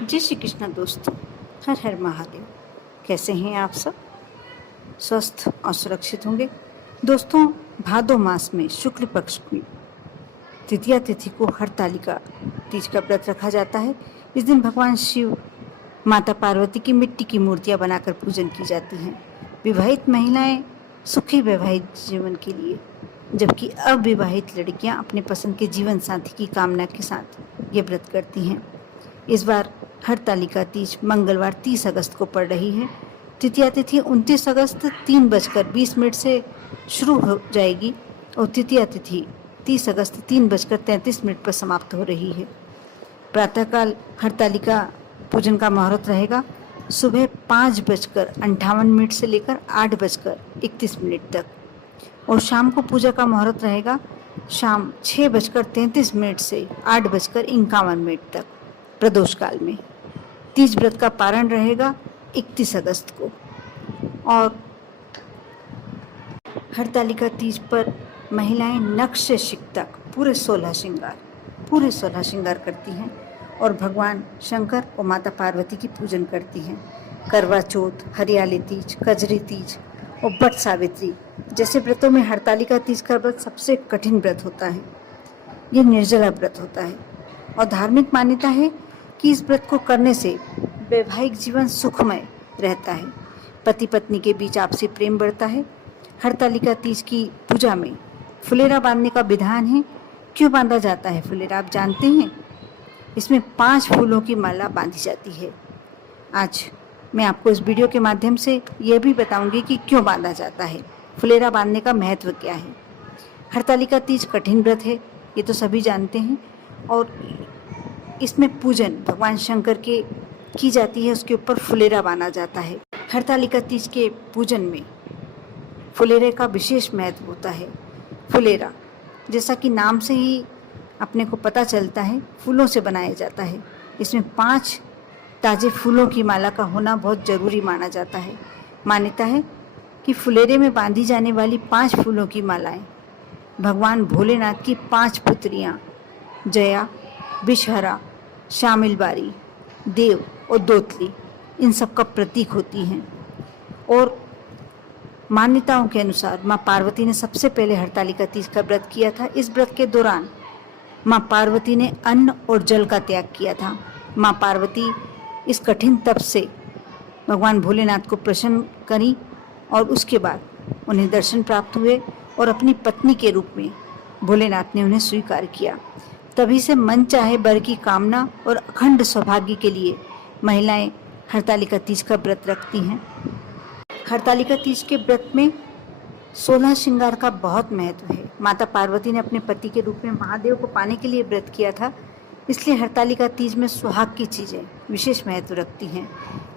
जय श्री कृष्ण दोस्तों। हर हर महादेव। कैसे हैं आप सब? स्वस्थ और सुरक्षित होंगे। दोस्तों, भादो मास में शुक्ल पक्ष की तृतीया तिथि को हरतालिका तीज का व्रत रखा जाता है। इस दिन भगवान शिव, माता पार्वती की मिट्टी की मूर्तियां बनाकर पूजन की जाती हैं। विवाहित महिलाएं सुखी वैवाहिक जीवन के लिए, जबकि अविवाहित लड़कियां अपने पसंद के जीवन साथी की कामना के साथ ये व्रत करती हैं। इस बार हरतालिका तीज मंगलवार 30 अगस्त को पड़ रही है। तृतीया तिथि 29 अगस्त 3:20 से शुरू हो जाएगी और तृतीया तिथि 30 अगस्त 3:33 पर समाप्त हो रही है। प्रातःकाल हरतालिका पूजन का मुहूर्त रहेगा सुबह 5:58 से लेकर 8:31 तक, और शाम को पूजा का मुहूर्त रहेगा शाम 6:33 से 8:51 तक प्रदोष काल में। तीज व्रत का पारण रहेगा 31 अगस्त को। और हरतालिका तीज पर महिलाएं नख से शिख तक पूरे 16 श्रृंगार करती हैं और भगवान शंकर और माता पार्वती की पूजन करती हैं। करवा चौथ, हरियाली तीज, कजरी तीज और बट सावित्री जैसे व्रतों में हरतालिका तीज का व्रत सबसे कठिन व्रत होता है। ये निर्जला व्रत होता है और धार्मिक मान्यता है कि इस व्रत को करने से वैवाहिक जीवन सुखमय रहता है, पति पत्नी के बीच आपसी प्रेम बढ़ता है। हरतालिका तीज की पूजा में फुलेरा बांधने का विधान है। क्यों बांधा जाता है फुलेरा, आप जानते हैं? इसमें 5 फूलों की माला बांधी जाती है। आज मैं आपको इस वीडियो के माध्यम से यह भी बताऊंगी कि क्यों बांधा जाता है, फुलेरा बांधने का महत्व क्या है। हरतालिका तीज कठिन व्रत है, ये तो सभी जानते हैं, और इसमें पूजन भगवान शंकर के की जाती है, उसके ऊपर फुलेरा बांधा जाता है। हरतालिका तीज के पूजन में फुलेरे का विशेष महत्व होता है। फुलेरा, जैसा कि नाम से ही अपने को पता चलता है, फूलों से बनाया जाता है। इसमें 5 ताजे फूलों की माला का होना बहुत जरूरी माना जाता है। मान्यता है कि फुलेरे में बांधी जाने वाली 5 फूलों की मालाएं भगवान भोलेनाथ की 5 पुत्रियां जया, विषहरा, शामिलबारी, देव और दोतली, इन सब का प्रतीक होती हैं। और मान्यताओं के अनुसार माँ पार्वती ने सबसे पहले हरतालिका तीज का व्रत किया था। इस व्रत के दौरान माँ पार्वती ने अन्न और जल का त्याग किया था। माँ पार्वती इस कठिन तप से भगवान भोलेनाथ को प्रसन्न करी और उसके बाद उन्हें दर्शन प्राप्त हुए और अपनी पत्नी के रूप में भोलेनाथ ने उन्हें स्वीकार किया। तभी से मन चाहे वर की कामना और अखंड सौभाग्य के लिए महिलाएं हरतालिका तीज का व्रत रखती हैं। हरतालिका तीज के व्रत में 16 श्रृंगार का बहुत महत्व है। माता पार्वती ने अपने पति के रूप में महादेव को पाने के लिए व्रत किया था, इसलिए हरतालिका तीज में सुहाग की चीज़ें विशेष महत्व रखती हैं,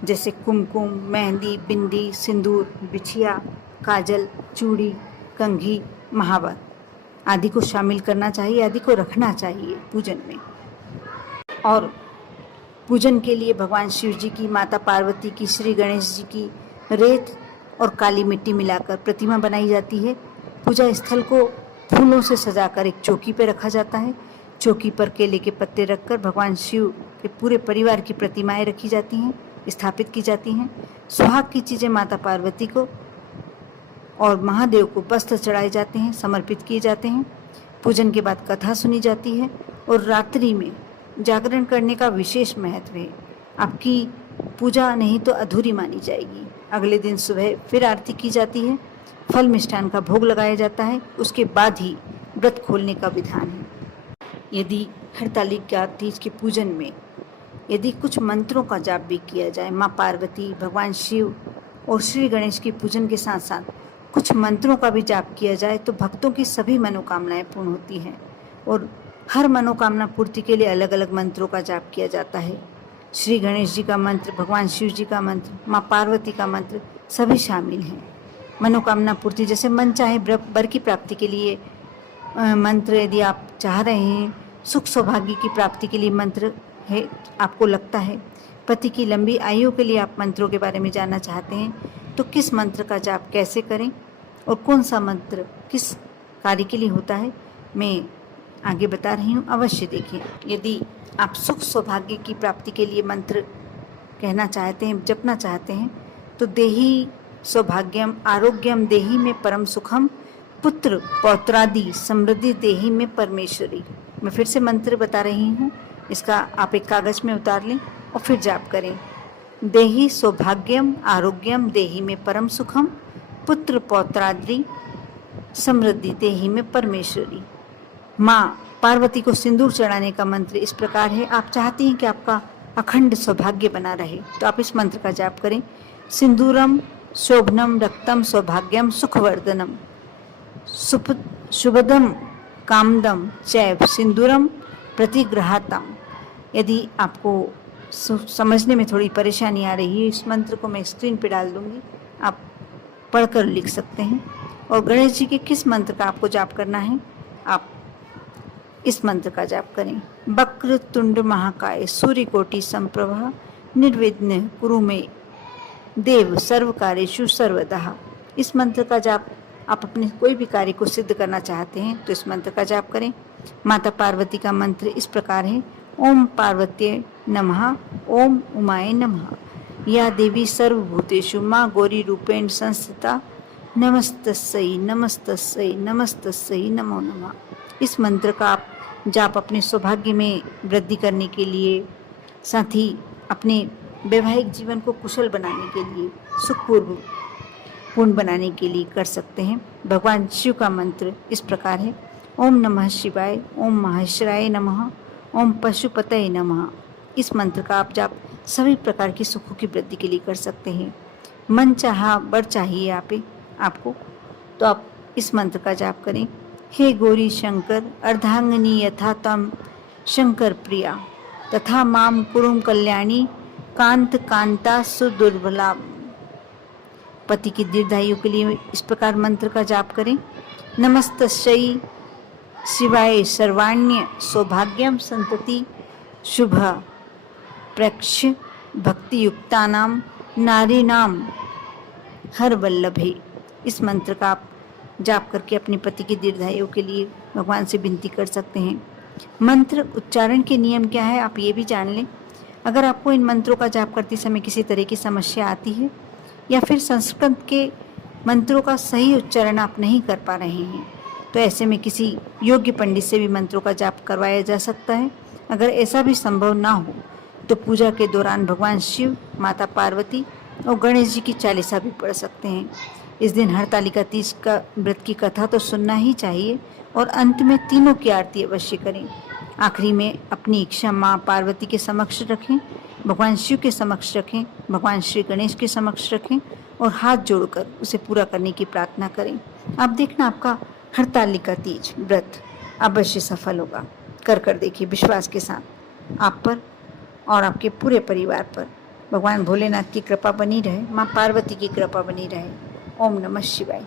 जैसे कुमकुम, मेहंदी, बिंदी, सिंदूर, बिछिया, काजल, चूड़ी, कंघी, महावर आदि को शामिल करना चाहिए, आदि को रखना चाहिए पूजन में। और पूजन के लिए भगवान शिव जी की, माता पार्वती की, श्री गणेश जी की रेत और काली मिट्टी मिलाकर प्रतिमा बनाई जाती है। पूजा स्थल को फूलों से सजाकर एक चौकी पर रखा जाता है। चौकी पर केले के पत्ते रखकर भगवान शिव के पूरे परिवार की प्रतिमाएं रखी जाती हैं, स्थापित की जाती हैं। सुहाग की चीज़ें माता पार्वती को और महादेव को वस्त्र चढ़ाए जाते हैं, समर्पित किए जाते हैं। पूजन के बाद कथा सुनी जाती है और रात्रि में जागरण करने का विशेष महत्व है। आपकी पूजा नहीं तो अधूरी मानी जाएगी। अगले दिन सुबह फिर आरती की जाती है, फल मिष्ठान का भोग लगाया जाता है, उसके बाद ही व्रत खोलने का विधान है। यदि हरतालिका तीज के पूजन में यदि कुछ मंत्रों का जाप भी किया जाए, माँ पार्वती, भगवान शिव और श्री गणेश की पूजन के साथ साथ कुछ मंत्रों का भी जाप किया जाए, तो भक्तों की सभी मनोकामनाएं पूर्ण होती हैं। और हर मनोकामना पूर्ति के लिए अलग अलग मंत्रों का जाप किया जाता है। श्री गणेश जी का मंत्र, भगवान शिव जी का मंत्र, माँ पार्वती का मंत्र सभी शामिल हैं। मनोकामना पूर्ति, जैसे मन चाहे वर की प्राप्ति के लिए मंत्र यदि आप चाह रहे हैं, सुख सौभाग्य की प्राप्ति के लिए मंत्र है, आपको लगता है पति की लंबी आयु के लिए आप मंत्रों के बारे में जानना चाहते हैं, तो किस मंत्र का जाप कैसे करें और कौन सा मंत्र किस कार्य के लिए होता है, मैं आगे बता रही हूँ, अवश्य देखिए। यदि आप सुख सौभाग्य की प्राप्ति के लिए मंत्र कहना चाहते हैं, जपना चाहते हैं, तो देहि सौभाग्यम आरोग्यम देहि में परम सुखम पुत्र पौत्रादि समृद्धि देहि में परमेश्वरी। मैं फिर से मंत्र बता रही हूँ, इसका आप एक कागज में उतार लें और फिर जाप करें। देहि सौभाग्यम आरोग्यम देहि में परम सुखम पुत्र पौत्रादि समृद्धि देहि में परमेश्वरी। माँ पार्वती को सिंदूर चढ़ाने का मंत्र इस प्रकार है। आप चाहती हैं कि आपका अखंड सौभाग्य बना रहे, तो आप इस मंत्र का जाप करें। सिंदूरम शोभनम रक्तम सौभाग्यम सुखवर्धनम शुभदम कामदम चैव सिंदूरम प्रतिग्रहातम। यदि आपको समझने में थोड़ी परेशानी आ रही है, इस मंत्र को मैं स्क्रीन पे डाल दूंगी, आप पढ़कर लिख सकते हैं। और गणेश जी के किस मंत्र का आपको जाप करना है, आप इस मंत्र का जाप करें। वक्र तुंड महाकाय सूर्यकोटि संप्रभ निर्विघ्न कुरु मे देव सर्व कार्येषु सर्वदा। इस मंत्र का जाप आप अपने कोई भी कार्य को सिद्ध करना चाहते हैं तो इस मंत्र का जाप करें। माता पार्वती का मंत्र इस प्रकार है। ओम पार्वत्ये नमः, ओम उमाय नमः। या देवी सर्वभूतेषु माँ गौरी रूपेण संस्थिता नमस्तस्यै नमस्तस्यै नमस्तस्यै नमो नमः। इस मंत्र का आप जाप अपने सौभाग्य में वृद्धि करने के लिए, साथ ही अपने वैवाहिक जीवन को कुशल बनाने के लिए, सुखपूर्ण बनाने के लिए कर सकते हैं। भगवान शिव का मंत्र इस प्रकार है। ओम नमः शिवाय, ओम महेश्वराय नमः, ओम पशुपतये नमः। इस मंत्र का आप जाप सभी प्रकार की सुखों की वृद्धि के लिए कर सकते हैं। मन चाहा वर चाहिए आपको, तो आप इस मंत्र का जाप करें। हे गौरी शंकर अर्धांगिनी यथा तम शंकर प्रिया तथा माम कुरुम कल्याणी कांत कांता सुदुर्बला। पति की दीर्घायु के लिए इस प्रकार मंत्र का जाप करें। नमस्तस्यै शिवाय सर्वाण्य सौभाग्यम संतति शुभ प्रेक्ष भक्ति युक्तानाम नारीनाम हर वल्लभे। इस मंत्र का आप जाप करके अपने पति की दीर्घायु के लिए भगवान से विनती कर सकते हैं। मंत्र उच्चारण के नियम क्या है, आप ये भी जान लें। अगर आपको इन मंत्रों का जाप करते समय किसी तरह की समस्या आती है या फिर संस्कृत के मंत्रों का सही उच्चारण आप नहीं कर पा रहे हैं, तो ऐसे में किसी योग्य पंडित से भी मंत्रों का जाप करवाया जा सकता है। अगर ऐसा भी संभव ना हो तो पूजा के दौरान भगवान शिव, माता पार्वती और गणेश जी की चालीसा भी पढ़ सकते हैं। इस दिन हरतालिका तीज का व्रत की कथा तो सुनना ही चाहिए और अंत में तीनों की आरती अवश्य करें। आखिरी में अपनी इच्छा माँ पार्वती के समक्ष रखें, भगवान शिव के समक्ष रखें, भगवान श्री गणेश के समक्ष रखें और हाथ जोड़कर उसे पूरा करने की प्रार्थना करें। आप देखना आपका हरतालिका तीज व्रत अवश्य सफल होगा। कर देखिए विश्वास के साथ। आप पर और आपके पूरे परिवार पर भगवान भोलेनाथ की कृपा बनी रहे, माँ पार्वती की कृपा बनी रहे। ओम नमः शिवाय।